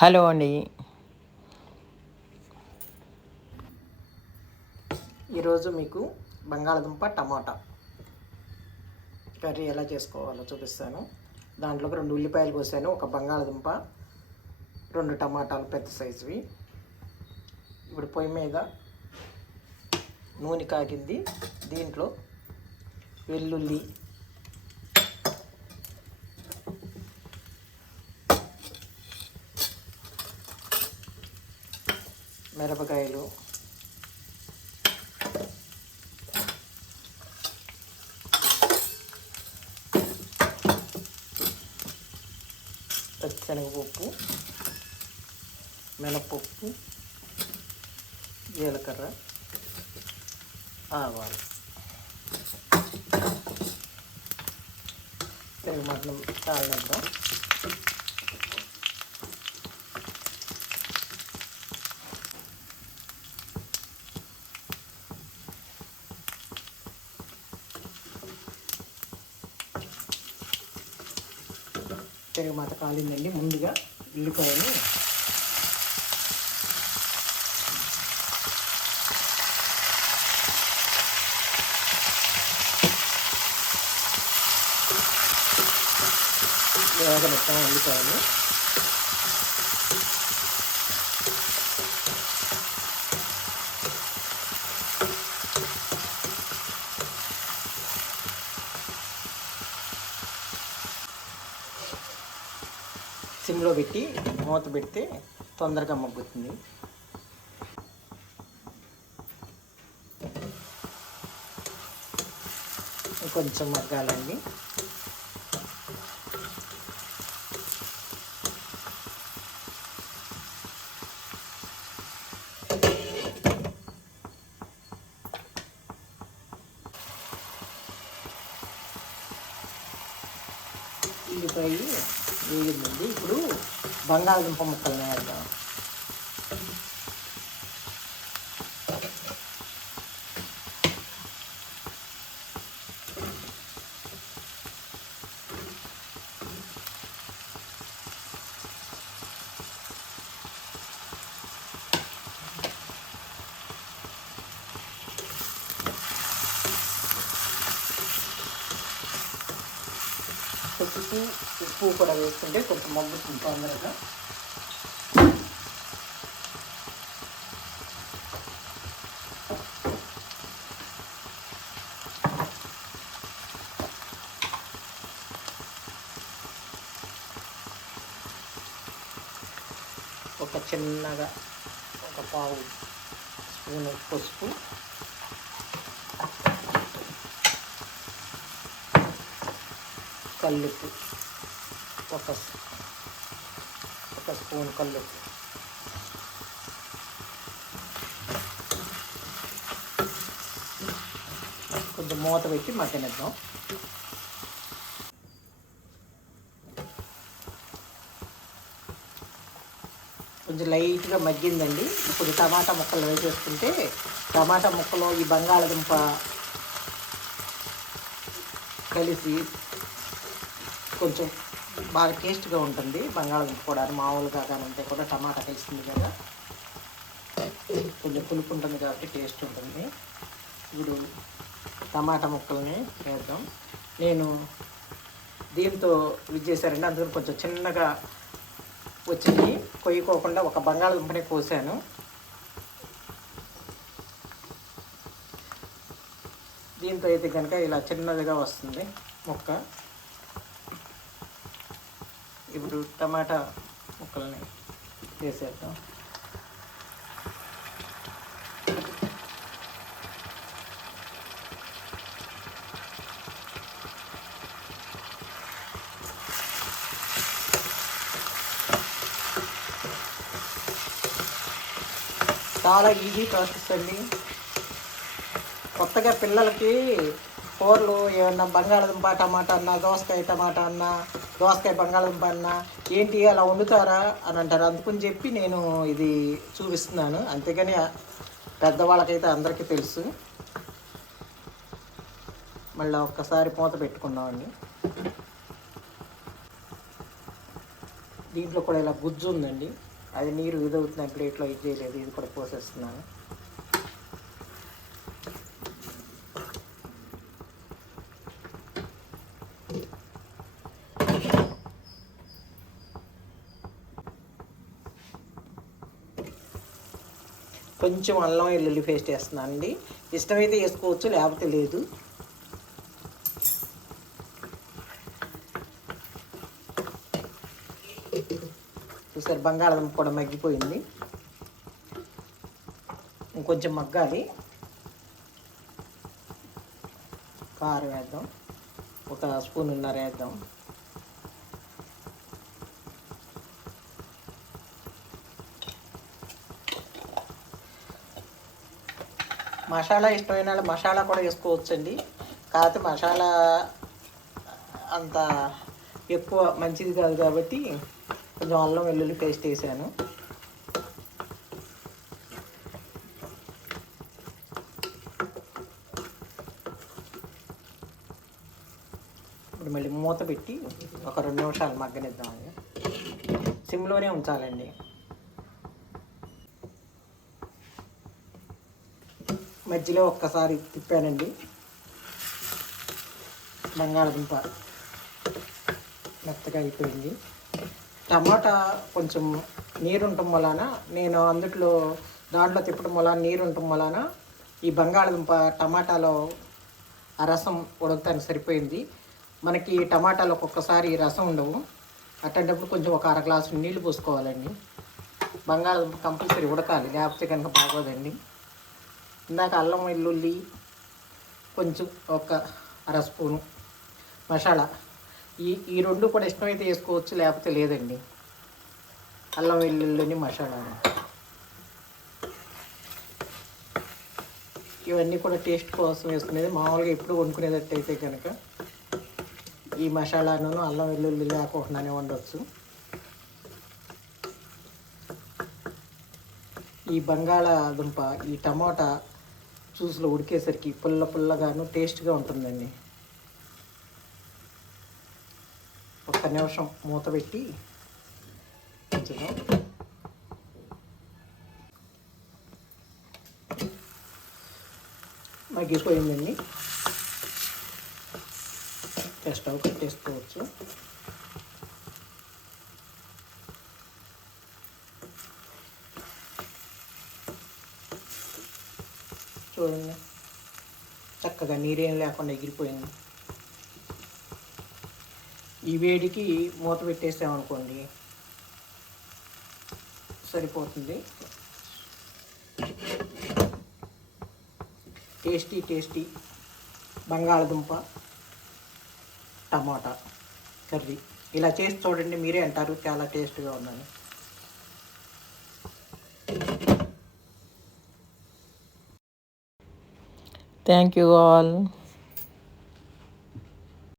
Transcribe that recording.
Hello అండి. ఈరోజు మీకు బంగాళదుంప టమాటా కర్రీ ఎలా చేసుకోవాలో చూపిస్తాను. దాంట్లోకి రెండు ఉల్లిపాయలు కోసాను ఒక బంగాళదుంప రెండు టమాటాలు పెద్ద సైజువి. ఇప్పుడు పొయ్యి మీద నూనె కాగింది దీంట్లో వెల్లుల్లి మిరపకాయలు. పచ్చనగపప్పు మినపప్పు జీలకర్ర ఆవాలు. తెలుగు మటన్ కాలనిద్దాం తెగ మాట కాలిందండి ముందుగా ఉల్లిపాయలు. వేగనిస్తాం ఉల్లిపాయలు. సిమ్లో పెట్టి మూత పెడితే తొందరగా మగ్గుతుంది. కొంచెం మగ్గాలండి. ఉల్లిపాయ వేగిందండి. ఇప్పుడు బంగాళదుంప ముక్కలు వేద్దాం పసుపు ఉప్పు కూడా వేసుకుంటే కొంచెం మగ్గుతుంది తొందరగా. ఒక చిన్నగా ఒక పావు స్పూన్ పసుపు కల్లుప్పు. ఒక ఒక స్పూన్ కల్లుప్పు. కొంచెం మూత పెట్టి మగ్గనిద్దాం. కొంచెం లైట్గా మగ్గిందండి. ఇప్పుడు టమాటా ముక్కలు వేసేసుకుంటే టమాటా ముక్కలు ఈ బంగాళదుంప కలిసి కొంచెం బాగా టేస్ట్గా ఉంటుంది. బంగాళదుంప కూడా మామూలుగా కానంటే కూడా టమాటా వేస్తుంది కదా. కొంచెం పులుపు ఉంటుంది కాబట్టి టేస్ట్ ఉంటుంది. ఇప్పుడు టమాటా ముక్కల్ని వేద్దాం. నేను దీంతో ఇది చేశారండి. అందుకని కొంచెం చిన్నగా వచ్చింది. కొయ్యకోకుండా ఒక బంగాళదుంపనే కోసాను. దీంతో అయితే కనుక ఇలా చిన్నదిగా వస్తుంది మొక్క. ఇప్పుడు టమాటా ముక్కల్ని వేసేద్దాం. చాలా ఈజీ ప్రాసెస్ అండి. కొత్తగా పిల్లలకి కూరలు ఏమన్నా బంగాళదుంప టమాటా అన్నా దోసకాయ టమాటా అన్నా దోసకాయ బంగాళదుంప అన్న ఏంటి అలా వండుతారా అని అంటారు. అందుకని చెప్పి నేను ఇది చూపిస్తున్నాను. అంతేగాని పెద్దవాళ్ళకైతే అందరికీ తెలుసు. మళ్ళీ ఒక్కసారి మూత పెట్టుకుందామండి దీంట్లో కూడా ఇలా గుజ్జు ఉందండి. అది నీరు ఇదవుతున్న ప్లేట్లో ఇది చేయలేదు. ఇది కూడా పోసేస్తున్నాను. కొంచెం అల్లం వెల్లుల్లి పేస్ట్ వేస్తున్నాను అండి ఇష్టమైతే వేసుకోవచ్చు లేకపోతే లేదు. చూసారు బంగాళం కూడా మగ్గిపోయింది. ఇంకొంచెం మగ్గాలి. కారం వేద్దాం. ఒక స్పూన్ ఉన్నర వేద్దాం. మసాలా ఇష్టమైన వాళ్ళు మసాలా కూడా వేసుకోవచ్చండి. కాకపోతే మసాలా అంత ఎక్కువ మంచిది కాదు కాబట్టి కొంచెం అల్లం వెల్లుల్లి పేస్ట్ వేసాను. ఇప్పుడు మళ్ళీ మూత పెట్టి ఒక రెండు నిమిషాలు మగ్గనిద్దామండి. సిమ్లోనే ఉంచాలండి. మధ్యలో ఒక్కసారి తిప్పానండి. బంగాళదుంప మెత్తగా అయిపోయింది. టమాటా కొంచెం నీరు ఉండటం వలన నేను అందుట్లో దాంట్లో తిప్పడం వలన నీరు ఉండటం వలన ఈ బంగాళదుంప టమాటాలో ఆ రసం ఉడకటానికి సరిపోయింది. మనకి టమాటాలు ఒక్కొక్కసారి రసం ఉండవు. అట్లాంటప్పుడు కొంచెం ఒక అర గ్లాసు నీళ్ళు పోసుకోవాలండి. బంగాళదుంప కంపల్సరీ ఉడకాలి లేకపోతే కనుక బాగోదండి. ఇందాక అల్లం వెల్లుల్లి కొంచెం ఒక అర స్పూను మసాలా. ఈ ఈ రెండు కూడా ఇష్టమైతే వేసుకోవచ్చు లేకపోతే లేదండి. అల్లం వెల్లుల్లిని మసాలా ఇవన్నీ కూడా టేస్ట్ కోసం వేసుకునేది. మామూలుగా ఎప్పుడు వండుకునేటట్టయితే కనుక ఈ మసాలాను అల్లం వెల్లుల్లి లేకుండానే వండవచ్చు ఈ బంగాళాదుంప ఈ టమోటా జ్యూస్లో ఉడికేసరికి పుల్ల పుల్లగాను టేస్ట్గా ఉంటుందండి. ఒక్క నిమిషం మూత పెట్టి ఉంచుదాం. మగ్గిపోయిందండి. స్టవ్ కట్టేసుకోవచ్చు. చూడండి చక్కగా నీరేం లేకుండా ఎగిరిపోయింది. ఈ వేడికి మూత పెట్టేసామనుకోండి సరిపోతుంది. టేస్టీ టేస్టీ బంగాళదుంప టమాటా కర్రీ. ఇలా చేసి చూడండి మీరే అంటారు చాలా టేస్ట్గా ఉందని. Thank you all.